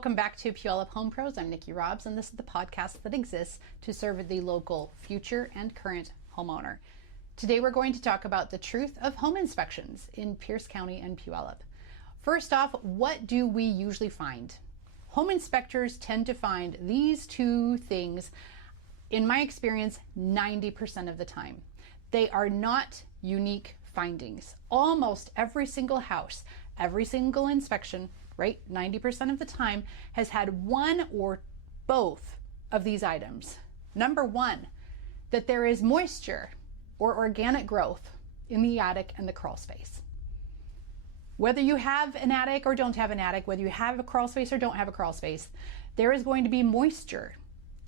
welcome back to Puyallup Home Pros. I'm Nikki Robbs, and this is the podcast that exists to serve the local future and current homeowner. Today we're going to talk about the truth of home inspections in Pierce County and Puyallup. First off, what do we usually find? Home inspectors tend to find these two things, in my experience, 90% of the time. They are not unique findings. Almost every single house, every single inspection, right, 90% of the time has had one or both of these items. Number one, that there is moisture or organic growth in the attic and the crawl space. Whether you have an attic or don't have an attic, whether you have a crawl space or don't have a crawl space, there is going to be moisture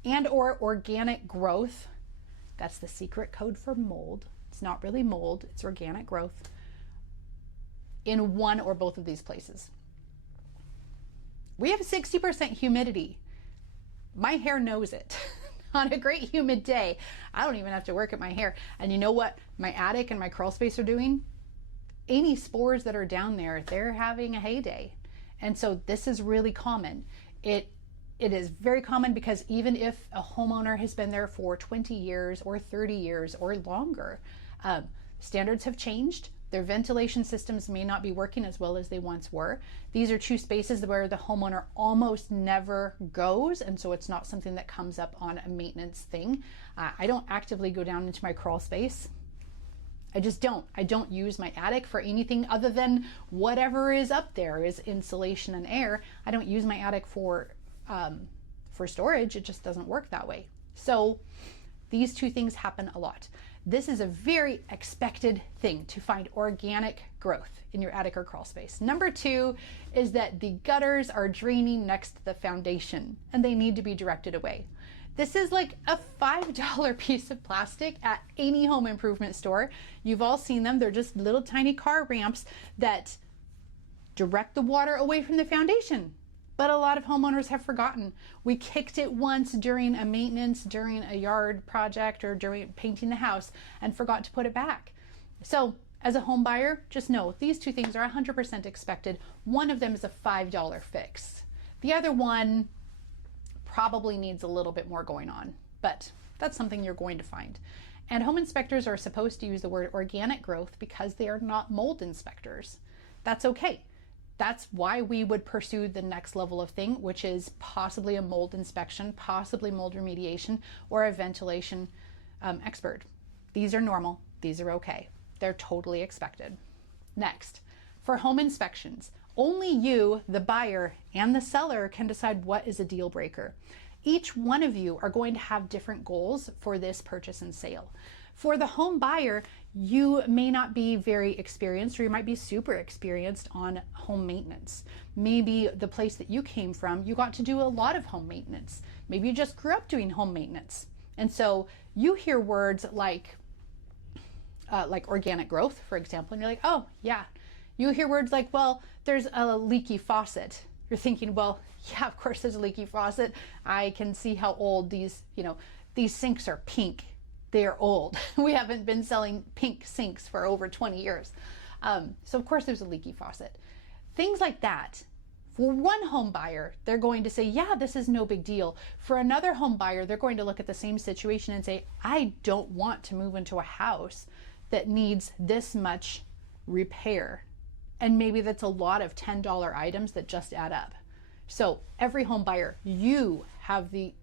and or organic growth. That's the secret code for mold. It's not really mold, it's organic growth in one or both of these places. We have 60% humidity. My hair knows it. On a great humid day, I don't even have to work at my hair. And you know what my attic and my crawl space are doing? Any spores that are down there, they're having a heyday. And so this is really common. It is very common because even if a homeowner has been there for 20 years or 30 years or longer, standards have changed. Their ventilation systems may not be working as well as they once were. These are two spaces where the homeowner almost never goes, and so it's not something that comes up on a maintenance thing. I don't actively go down into my crawl space. I just don't. I don't use my attic for anything other than whatever is up there is insulation and air. I don't use my attic for storage. It just doesn't work that way. So these two things happen a lot. This is a very expected thing to find organic growth in your attic or crawl space. Number two is that the gutters are draining next to the foundation and they need to be directed away. This is like a $5 piece of plastic at any home improvement store. You've all seen them. They're just little tiny car ramps that direct the water away from the foundation. But a lot of homeowners have forgotten. We kicked it once during a maintenance, during a yard project, or during painting the house and forgot to put it back. So as a home buyer, just know these two things are 100% expected. One of them is a $5 fix. The other one probably needs a little bit more going on, but that's something you're going to find. And home inspectors are supposed to use the word organic growth because they are not mold inspectors. That's okay. That's why we would pursue the next level of thing, which is possibly a mold inspection, possibly mold remediation, or a ventilation expert. These are normal. These are okay. They're totally expected. Next, for home inspections, only you, the buyer, and the seller can decide what is a deal breaker. Each one of you are going to have different goals for this purchase and sale. For the home buyer, you may not be very experienced, or you might be super experienced on home maintenance. Maybe the place that you came from, you got to do a lot of home maintenance. Maybe you just grew up doing home maintenance. And so you hear words like organic growth, for example, and you're like, oh yeah. You hear words like, well, there's a leaky faucet. You're thinking, well, yeah, of course there's a leaky faucet. I can see how old these sinks are pink. They're old. We haven't been selling pink sinks for over 20 years. So of course there's a leaky faucet. Things like that. For one home buyer, they're going to say, yeah, this is no big deal. For another home buyer, they're going to look at the same situation and say, I don't want to move into a house that needs this much repair. And maybe that's a lot of $10 items that just add up. So every home buyer, you have the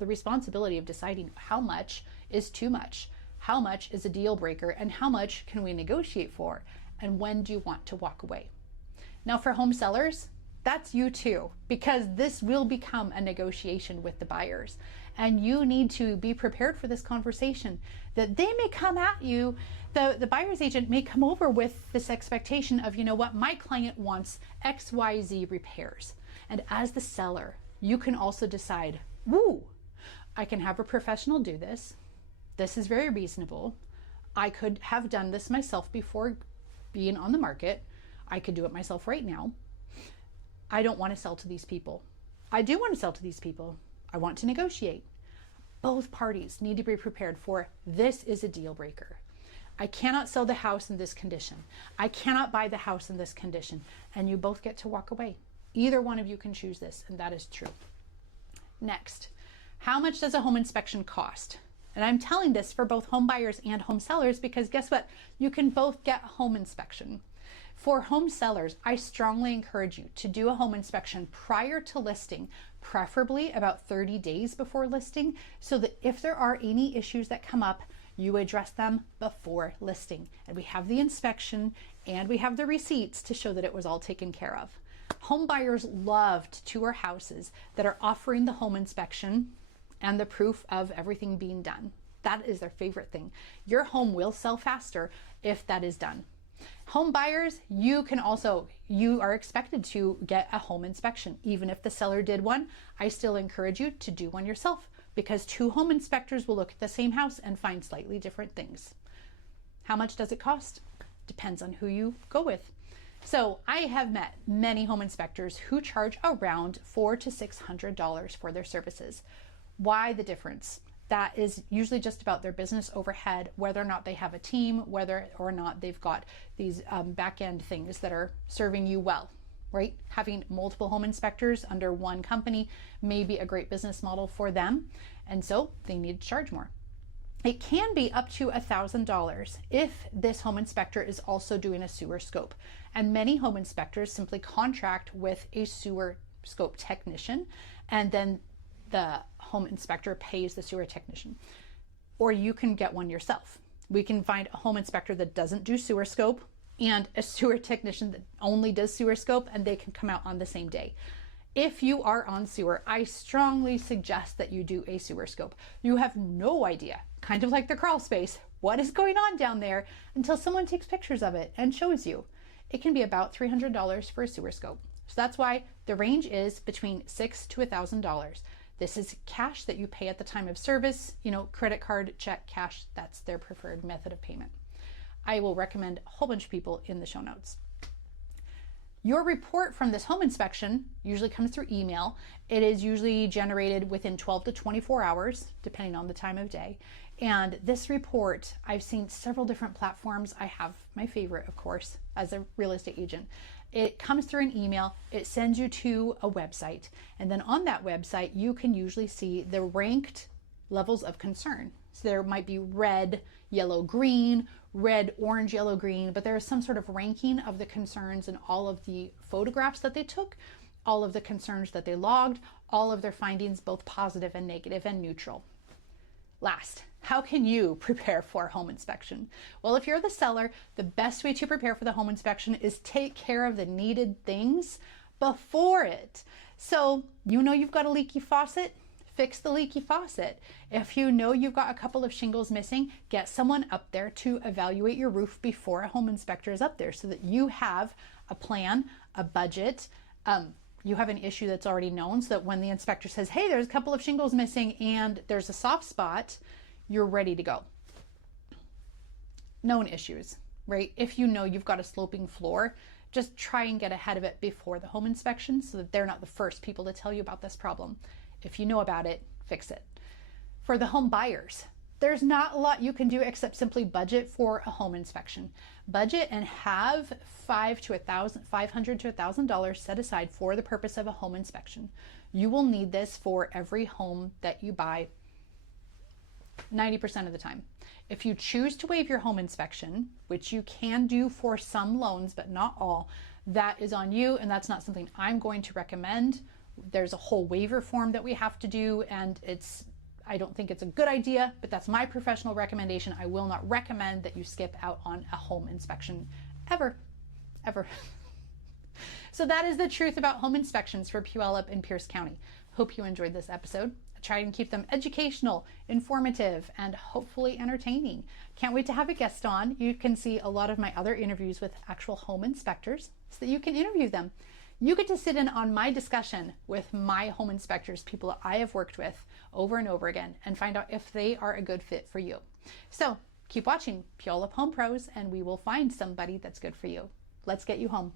responsibility of deciding how much is too much, how much is a deal breaker, and how much can we negotiate for, and when do you want to walk away. Now for home sellers, that's you too, because this will become a negotiation with the buyers. And you need to be prepared for this conversation that they may come at you. The buyer's agent may come over with this expectation of, you know what, my client wants XYZ repairs. And as the seller, you can also decide, woo, I can have a professional do this. This is very reasonable. I could have done this myself before being on the market. I could do it myself right now. I don't want to sell to these people. I do want to sell to these people. I want to negotiate. Both parties need to be prepared for this is a deal breaker. I cannot sell the house in this condition. I cannot buy the house in this condition. And you both get to walk away. Either one of you can choose this, and that is true. Next, how much does a home inspection cost? And I'm telling this for both home buyers and home sellers because guess what? You can both get a home inspection. For home sellers, I strongly encourage you to do a home inspection prior to listing, preferably about 30 days before listing, so that if there are any issues that come up, you address them before listing. And we have the inspection and we have the receipts to show that it was all taken care of. Home buyers love to tour houses that are offering the home inspection and the proof of everything being done. That is their favorite thing. Your home will sell faster if that is done. Home buyers, you are expected to get a home inspection. Even if the seller did one, I still encourage you to do one yourself because 2 home inspectors will look at the same house and find slightly different things. How much does it cost? Depends on who you go with. So I have met many home inspectors who charge around $400 to $600 for their services. Why the difference? That is usually just about their business overhead, whether or not they have a team, whether or not they've got these back-end things that are serving you well, right? Having multiple home inspectors under one company may be a great business model for them, and so they need to charge more. It can be up to $1,000 if this home inspector is also doing a sewer scope. And many home inspectors simply contract with a sewer scope technician, and then the home inspector pays the sewer technician. Or you can get one yourself. We can find a home inspector that doesn't do sewer scope and a sewer technician that only does sewer scope, and they can come out on the same day. If you are on sewer, I strongly suggest that you do a sewer scope. You have no idea, kind of like the crawl space, what is going on down there until someone takes pictures of it and shows you. It can be about $300 for a sewer scope. So that's why the range is between $600 to $1,000. This is cash that you pay at the time of service, credit card, check, cash, that's their preferred method of payment. I will recommend a whole bunch of people in the show notes. Your report from this home inspection usually comes through email. It is usually generated within 12 to 24 hours, depending on the time of day. And this report, I've seen several different platforms. I have my favorite, of course, as a real estate agent. It comes through an email, it sends you to a website, and then on that website, you can usually see the ranked levels of concern. So there might be red, yellow, green, red, orange, yellow, green, but there is some sort of ranking of the concerns and all of the photographs that they took, all of the concerns that they logged, all of their findings, both positive and negative and neutral. Last, how can you prepare for a home inspection? Well, if you're the seller, the best way to prepare for the home inspection is take care of the needed things before it. So, you've got a leaky faucet, fix the leaky faucet. If you know you've got a couple of shingles missing, get someone up there to evaluate your roof before a home inspector is up there so that you have a plan, a budget, you have an issue that's already known so that when the inspector says, hey, there's a couple of shingles missing and there's a soft spot, you're ready to go. Known issues, right? If you know you've got a sloping floor, just try and get ahead of it before the home inspection so that they're not the first people to tell you about this problem. If you know about it, fix it. For the home buyers, there's not a lot you can do except simply budget for a home inspection. Budget and have $500 to $1,000 set aside for the purpose of a home inspection. You will need this for every home that you buy 90% of the time. If you choose to waive your home inspection, which you can do for some loans, but not all, that is on you, and that's not something I'm going to recommend. There's a whole waiver form that we have to do, and I don't think it's a good idea, but that's my professional recommendation. I will not recommend that you skip out on a home inspection ever. So that is the truth about home inspections for Puyallup and Pierce County. Hope you enjoyed this episode. I try and keep them educational, informative, and hopefully entertaining. Can't wait to have a guest on. You can see a lot of my other interviews with actual home inspectors so that you can interview them. You get to sit in on my discussion with my home inspectors, people that I have worked with over and over again, and find out if they are a good fit for you. So keep watching Puyallup Home Pros, and we will find somebody that's good for you. Let's get you home.